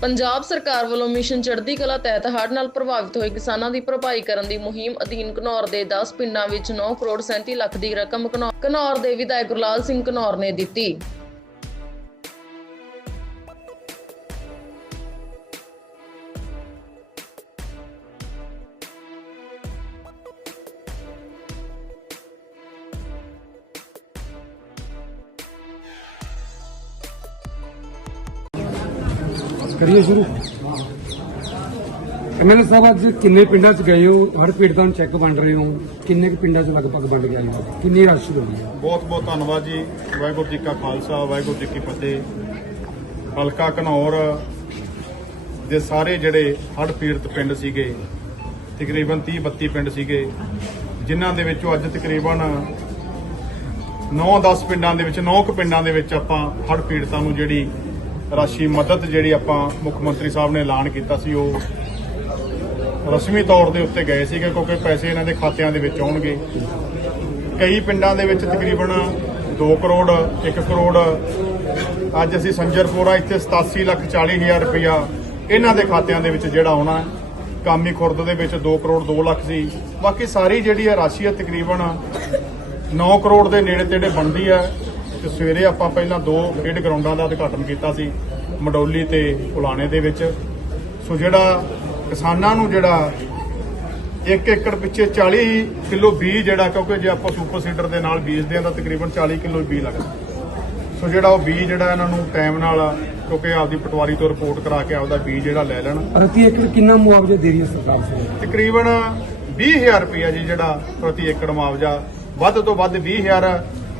ਪੰਜਾਬ ਸਰਕਾਰ ਵੱਲੋਂ ਮਿਸ਼ਨ ਚੜ੍ਹਦੀ ਕਲਾ ਤਹਿਤ ਹੜ੍ਹ ਨਾਲ ਪ੍ਰਭਾਵਿਤ ਹੋਏ ਕਿਸਾਨਾਂ ਦੀ ਭਰਪਾਈ ਕਰਨ ਦੀ ਮੁਹਿੰਮ ਅਧੀਨ ਘਨੌਰ ਦੇ 10 ਪਿੰਡਾਂ ਵਿੱਚ 9 ਕਰੋੜ 37 ਲੱਖ ਦੀ ਰਕਮ ਘਨੌ- ਘਨੌਰ ਦੇ ਵਿਧਾਇਕ ਗੁਰਲਾਲ ਸਿੰਘ ਘਨੌਰ ਨੇ ਦਿੱਤੀ। ਕਰੀਏ ਸ਼ੁਰੂ? ਐਮਐਲਏ ਸਾਹਿਬ, ਅੱਜ ਕਿੰਨੇ ਪਿੰਡਾਂ 'ਚ ਗਏ ਹੋ? ਹਰ ਪੀੜਤਾਂ ਨੂੰ ਚੈੱਕ ਵੰਡ ਰਹੇ ਹੋ। ਕਿੰਨੇ ਕੁ ਪਿੰਡਾਂ 'ਚ ਲਗਭਗ ਵੰਡ ਗਿਆ ਜੀ? ਕਿੰਨੀ ਰਾਸ਼ੀ ਹੋਈ ਹੈ? ਬਹੁਤ ਬਹੁਤ ਧੰਨਵਾਦ ਜੀ। ਵਾਹਿਗੁਰੂ ਜੀ ਕਾ ਖਾਲਸਾ, ਵਾਹਿਗੁਰੂ ਜੀ ਕੀ ਫਤਿਹ। ਹਲਕਾ ਘਨੌਰ ਦੇ ਸਾਰੇ ਜਿਹੜੇ ਹੜ੍ਹ ਪੀੜਤ ਪਿੰਡ ਸੀਗੇ, ਤਕਰੀਬਨ 30 32 ਪਿੰਡ ਸੀਗੇ, ਜਿਨ੍ਹਾਂ ਦੇ ਵਿੱਚੋਂ ਅੱਜ ਤਕਰੀਬਨ 9-10 ਪਿੰਡਾਂ ਦੇ ਵਿੱਚ 9 ਕੁ ਪਿੰਡਾਂ ਦੇ ਵਿੱਚ ਆਪਾਂ ਹੜ੍ਹ ਪੀੜਤਾਂ ਨੂੰ ਜਿਹੜੀ ਰਾਸ਼ੀ ਮਦਦ ਜਿਹੜੀ ਆਪਾਂ ਮੁੱਖ ਮੰਤਰੀ ਸਾਹਿਬ ਨੇ ਐਲਾਨ ਕੀਤਾ ਸੀ, ਉਹ ਰਸਮੀ ਤੌਰ ਦੇ ਉੱਤੇ ਗਏ ਸੀਗੇ, ਕਿਉਂਕਿ ਪੈਸੇ ਇਹਨਾਂ ਦੇ ਖਾਤਿਆਂ ਦੇ ਵਿੱਚ ਆਉਣਗੇ। ਕਈ ਪਿੰਡਾਂ ਦੇ ਵਿੱਚ ਤਕਰੀਬਨ 2 ਕਰੋੜ 1 ਕਰੋੜ, ਅੱਜ ਅਸੀਂ ਸੰਜਰਪੁਰਾ ਇੱਥੇ 87 ਲੱਖ 40 ਹਜ਼ਾਰ ਰੁਪਇਆ ਇਹਨਾਂ ਦੇ ਖਾਤਿਆਂ ਦੇ ਵਿੱਚ ਜਿਹੜਾ ਆਉਣਾ ਕਾਮੀ ਖੁਰਦ ਦੇ ਵਿੱਚ 2 ਕਰੋੜ 2 ਲੱਖ ਸੀ। ਬਾਕੀ ਸਾਰੀ ਜਿਹੜੀ ਹੈ ਰਾਸ਼ੀ ਹੈ ਤਕਰੀਬਨ 9 ਕਰੋੜ ਦੇ ਨੇੜੇ ਤੇੜੇ ਬਣਦੀ ਹੈ। ਤੇ ਸਵੇਰੇ ਆਪਾਂ ਪਹਿਲਾਂ ਦੋ ਖੇਡ ਗਰਾਊਂਡਾਂ ਦਾ ਉਦਘਾਟਨ ਕੀਤਾ ਸੀ ਮਡੋਲੀ ਤੇ ਪੁਲਾਣੇ ਦੇ ਵਿੱਚ। ਸੋ ਜਿਹੜਾ ਕਿਸਾਨਾਂ ਨੂੰ ਜਿਹੜਾ ਇੱਕ ਏਕੜ ਪਿੱਛੇ 40 ਕਿਲੋ ਬੀਜ ਜਿਹੜਾ ਕਿਉਂਕਿ ਜੇ ਆਪਾਂ ਸੁਪਰ ਸੀਡਰ ਦੇ ਨਾਲ ਬੀਜਦੇ ਹਾਂ ਤਾਂ ਤਕਰੀਬਨ 40 ਕਿਲੋ ਬੀਜ ਲੱਗਦਾ। ਸੋ ਜਿਹੜਾ ਉਹ ਬੀਜ ਜਿਹੜਾ ਇਹਨਾਂ ਨੂੰ ਟਾਈਮ ਨਾਲ ਕਿਉਂਕਿ ਆਪਦੀ ਪਟਵਾਰੀ ਤੋਂ ਰਿਪੋਰਟ ਕਰਾ ਕੇ ਆਪਦਾ ਬੀਜ ਜਿਹੜਾ ਲੈ ਲੈਣ। ਪ੍ਰਤੀ ਏਕੜ ਕਿੰਨਾ ਮੁਆਵਜ਼ਾ ਦੇ ਰਹੀ ਹੈ ਸਰਕਾਰ ਸੇ ਤਕਰੀਬਨ 20000 ਰੁਪਇਆ ਜੀ ਜਿਹੜਾ ਪ੍ਰਤੀ ਏਕੜ ਮੁਆਵਜ਼ਾ ਵੱਧ ਤੋਂ ਵੱਧ 20000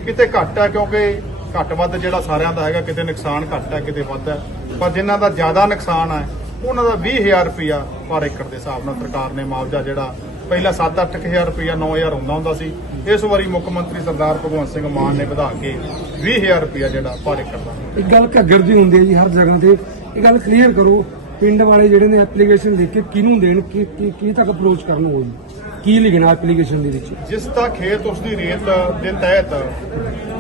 ਕਿਤੇ ਘੱਟ ਹੈ ਕਿਉਂਕਿ ਘੱਟ ਵੱਧ ਜਿਹੜਾ ਸਾਰਿਆਂ ਦਾ ਹੈਗਾ, ਕਿਤੇ ਨੁਕਸਾਨ ਘੱਟ ਹੈ, ਕਿਤੇ ਵੱਧ ਹੈ। ਪਰ ਜਿਨ੍ਹਾਂ ਦਾ ਜ਼ਿਆਦਾ ਨੁਕਸਾਨ ਹੈ, ਉਹਨਾਂ ਦਾ 20000 ਰੁਪਇਆ ਪਰ ਏਕੜ ਦੇ ਹਿਸਾਬ ਨਾਲ ਸਰਕਾਰ ਨੇ ਮੁਆਵਜ਼ਾ ਜਿਹੜਾ ਪਹਿਲਾਂ 7-8000 ਰੁਪਇਆ 9000 ਹੁੰਦਾ ਹੁੰਦਾ ਸੀ। ਇਸ ਵਾਰੀ ਮੁੱਖ ਮੰਤਰੀ ਸਰਦਾਰ ਭਗਵੰਤ ਸਿੰਘ ਮਾਨ ਨੇ ਵਧਾ ਕੇ 20000 ਰੁਪਇਆ ਜਿਹੜਾ ਪਰ ਏਕੜ ਦਾ। ਇੱਕ ਗੱਲ ਘੱਗਰ ਦੀ ਹੁੰਦੀ ਹੈ ਜੀ ਹਰ ਜਗ੍ਹਾ ਤੇ। ਇਹ ਗੱਲ ਕਲੀਅਰ ਕਰੋ ਪਿੰਡ ਵਾਲੇ ਜਿਹੜੇ ਨੇ ਐਪਲੀਕੇਸ਼ਨ ਲਿਖ ਕੇ ਕਿਹਨੂੰ ਦੇਣ, ਕੀ, ਕੀ- ਤੱਕ ਅਪਰੋਚ ਕਰਨ ਉਹ ਕੀ ਲਿਖਣਾ ਐਪਲੀਕੇਸ਼ਨ ਦੇ ਵਿੱਚ? ਜਿਸ ਦਾ ਖੇਤ ਉਸ ਦੀ ਰੇਤ ਦੇ ਤਹਿਤ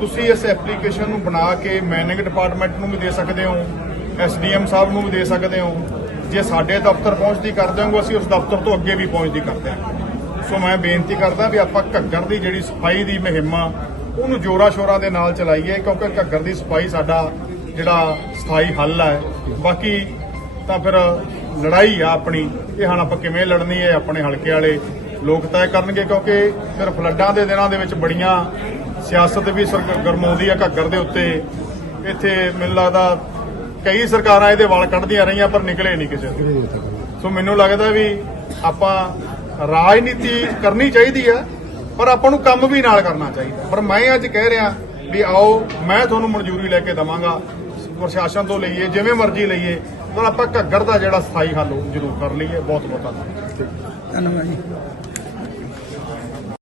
ਤੁਸੀਂ ਇਸ ਐਪਲੀਕੇਸ਼ਨ ਨੂੰ ਬਣਾ ਕੇ ਮੈਨੇਜਿੰਗ ਡਿਪਾਰਟਮੈਂਟ ਨੂੰ ਵੀ ਦੇ ਸਕਦੇ ਹੋ ਐਸਡੀਐਮ ਸਾਹਿਬ ਨੂੰ ਵੀ ਦੇ ਸਕਦੇ ਹੋ। ਜੇ ਸਾਡੇ ਦਫ਼ਤਰ ਪਹੁੰਚਦੀ ਕਰ ਦਿਆਂਗੇ, ਅਸੀਂ ਉਸ ਦਫ਼ਤਰ ਤੋਂ ਅੱਗੇ ਵੀ ਪਹੁੰਚਦੀ ਕਰਦੇ ਹਾਂ ਸੋ ਮੈਂ ਬੇਨਤੀ ਕਰਦਾ ਵੀ ਆਪਾਂ ਘੱਗਰ ਦੀ ਜਿਹੜੀ ਸਫ਼ਾਈ ਦੀ ਮੁਹਿੰਮ ਆ ਉਹਨੂੰ ਜੋਰਾ ਸ਼ੋਰਾਂ ਦੇ ਨਾਲ ਚਲਾਈਏ, ਕਿਉਂਕਿ ਘੱਗਰ ਦੀ ਸਫ਼ਾਈ ਸਾਡਾ ਜਿਹੜਾ ਸਥਾਈ ਹੱਲ ਹੈ। ਬਾਕੀ ਤਾਂ ਫਿਰ ਲੜਾਈ ਆ ਆਪਣੀ। ਇਹ ਹੁਣ ਆਪਾਂ ਕਿਵੇਂ ਲੜਨੀ ਹੈ, ਆਪਣੇ ਹਲਕੇ ਵਾਲੇ ਲੋਕ ਤੈਅ ਕਰਨਗੇ ਕਿਉਂਕਿ ਫਿਰ ਫਲੱਡਾਂ ਦੇ ਦਿਨਾਂ ਦੇ ਵਿੱਚ ਬੜੀਆਂ ਸਿਆਸਤ ਵੀ ਸਰਕ- ਗਰਮਾਉਂਦੀ ਆ ਘੱਗਰ ਦੇ ਉੱਤੇ। ਇੱਥੇ ਮੈਨੂੰ ਲੱਗਦਾ ਕਈ ਸਰਕਾਰਾਂ ਇਹਦੇ ਵਾਲ ਕੱਢਦੀਆਂ ਰਹੀਆਂ, ਪਰ ਨਿਕਲੇ ਨਹੀਂ ਕਿਸੇ ਸੋ ਮੈਨੂੰ ਲੱਗਦਾ ਵੀ ਆਪਾਂ ਰਾਜਨੀਤੀ ਕਰਨੀ ਚਾਹੀਦੀ ਆ, ਪਰ ਆਪਾਂ ਨੂੰ ਕੰਮ ਵੀ ਨਾਲ ਕਰਨਾ ਚਾਹੀਦਾ। ਪਰ ਮੈਂ ਅੱਜ ਕਹਿ ਰਿਹਾ ਵੀ ਆਓ, ਮੈਂ ਤੁਹਾਨੂੰ ਮਨਜ਼ੂਰੀ ਲੈ ਕੇ ਦਵਾਂਗਾ। ਪ੍ਰਸ਼ਾਸਨ ਤੋਂ ਲਈਏ, ਜਿਵੇਂ ਮਰਜ਼ੀ ਲਈਏ ਪਰ ਆਪਾਂ ਘੱਗਰ ਦਾ ਜਿਹੜਾ ਸਥਾਈ ਹੱਲ ਉਹ ਜ਼ਰੂਰ ਕਰ ਲਈਏ। ਬਹੁਤ ਬਹੁਤ ਧੰਨਵਾਦ। ਧੰਨਵਾਦ ਜੀ।